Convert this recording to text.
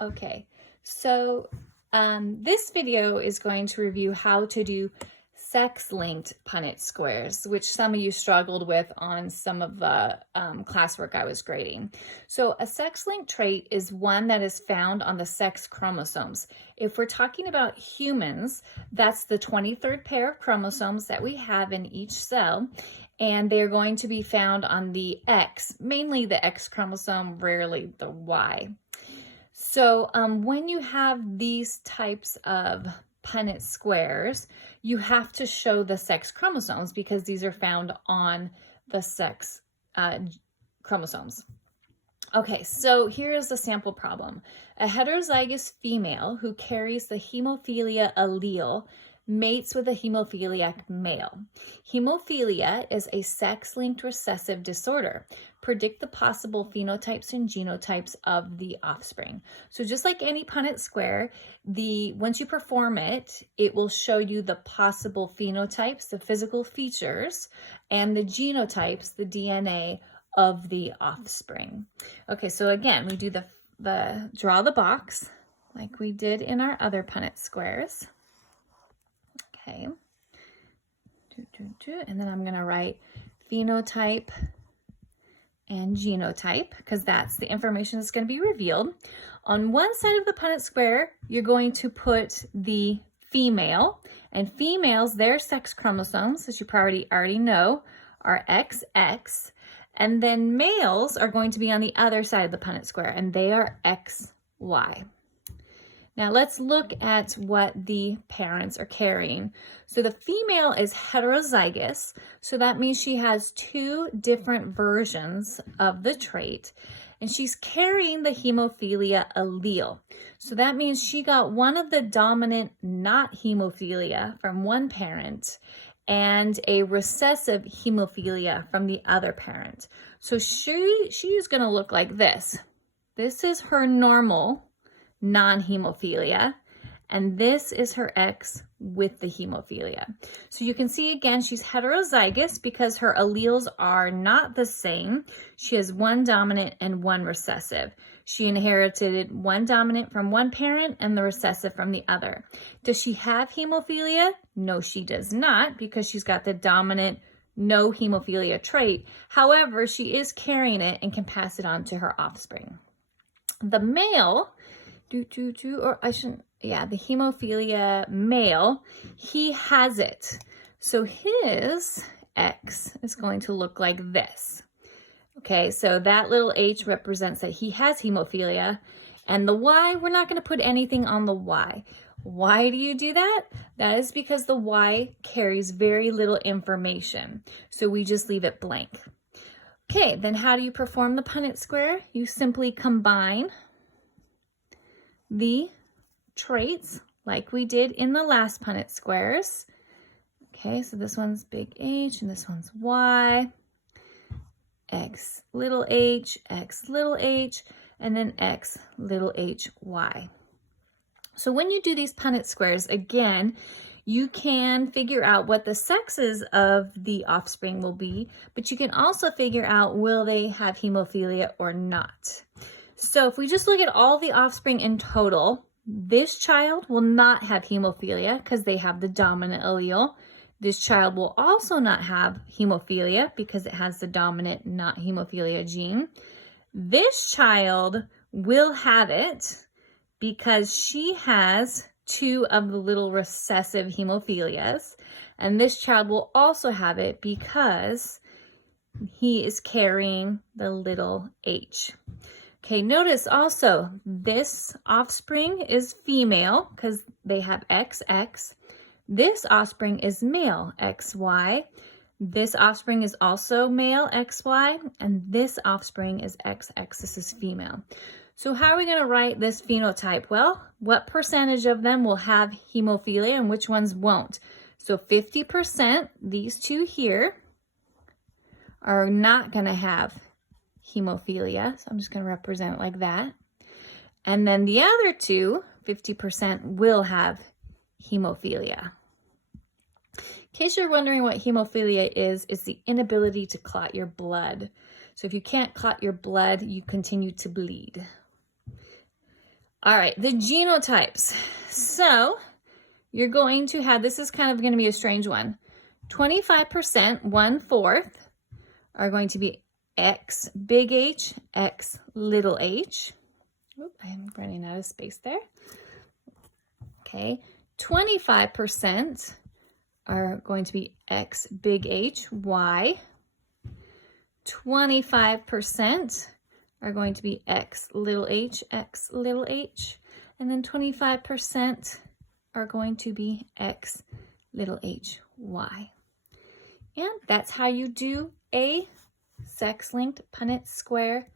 Okay, so this video is going to review how to do sex-linked Punnett squares, which some of you struggled with on some of the classwork I was grading. So a sex-linked trait is one that is found on the sex chromosomes. If we're talking about humans, that's the 23rd pair of chromosomes that we have in each cell, and they're going to be found on the X, mainly the X chromosome, rarely the Y. So when you have these types of Punnett squares, you have to show the sex chromosomes because these are found on the sex chromosomes. Okay, so here's the sample problem. A heterozygous female who carries the hemophilia allele mates with a hemophiliac male. Hemophilia is a sex-linked recessive disorder. Predict the possible phenotypes and genotypes of the offspring. So just like any Punnett square, once you perform it, it will show you the possible phenotypes, the physical features, and the genotypes, the DNA of the offspring. Okay, so again, we do the draw the box like we did in our other Punnett squares. Okay, and then I'm going to write phenotype and genotype because that's the information that's going to be revealed. On one side of the Punnett square, you're going to put the female, and females, their sex chromosomes, as you probably already know, are XX, and then males are going to be on the other side of the Punnett square, and they are XY. Now let's look at what the parents are carrying. So the female is heterozygous, so that means she has two different versions of the trait, and she's carrying the hemophilia allele. So that means she got one of the dominant not hemophilia from one parent and a recessive hemophilia from the other parent. So she's going to look like this. This is her normal non-hemophilia, and this is her X with the hemophilia. So you can see again, she's heterozygous because her alleles are not the same. She has one dominant and one recessive. She inherited one dominant from one parent and the recessive from the other. Does she have hemophilia? No, she does not, because she's got the dominant no hemophilia trait. However, she is carrying it and can pass it on to her offspring. The male, the hemophilia male, he has it. So his X is going to look like this. Okay, so that little H represents that he has hemophilia, and the Y, we're not going to put anything on the Y. Why do you do that? That is because the Y carries very little information, so we just leave it blank. Okay, then how do you perform the Punnett square? You simply combine the traits like we did in the last Punnett squares. Okay, so this one's big H and this one's Y. X little h, and then X little h, Y. So when you do these Punnett squares, again, you can figure out what the sexes of the offspring will be, but you can also figure out will they have hemophilia or not. So if we just look at all the offspring in total, this child will not have hemophilia because they have the dominant allele. This child will also not have hemophilia because it has the dominant not hemophilia gene. This child will have it because she has two of the little recessive hemophilias. And this child will also have it because he is carrying the little h. Okay, notice also this offspring is female because they have XX. This offspring is male, XY. This offspring is also male, XY. And this offspring is XX. This is female. So how are we going to write this phenotype? Well, what percentage of them will have hemophilia and which ones won't? So 50%, these two here, are not going to have hemophilia. So I'm just going to represent it like that. And then the other two, 50%, will have hemophilia. In case you're wondering what hemophilia is, it's the inability to clot your blood. So if you can't clot your blood, you continue to bleed. All right, the genotypes. So you're going to have, this is kind of going to be a strange one. 25%, 1/4, are going to be X big H, X little h. Oop, I'm running out of space there. Okay, 25% are going to be X big H, Y. 25% are going to be X little h, and then 25% are going to be X little h, Y. And that's how you do a sex-linked Punnett square